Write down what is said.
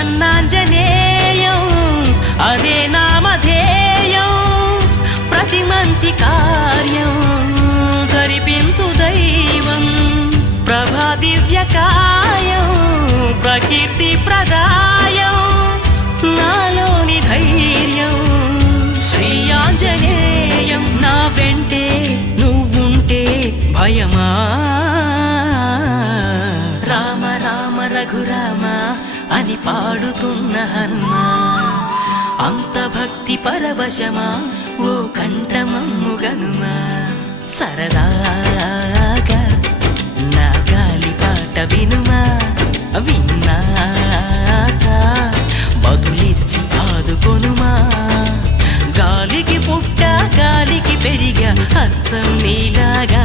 ప్రసన్నాంజనేయం అదే నామధేయం ప్రతి మంచి కార్యం జరిపించు దైవం ప్రభా దివ్యకాయం ప్రకీర్తి ప్రదాయం నాలోని ధైర్యం శ్రీ ఆంజనేయం నా వెంటే నువ్వుంటే భయమా రామ రామ రఘురామ అని పాడుతున్న హనుమా అంత భక్తి పరవశమా ఓ కంఠమమ్ము గనుమా సరదాగా నా గాలి పాట వినుమా విన్నాక బదులిచ్చి ఆదుకొనుమా గాలికి పుట్ట గాలికి పెరిగా అచ్చం నీలాగా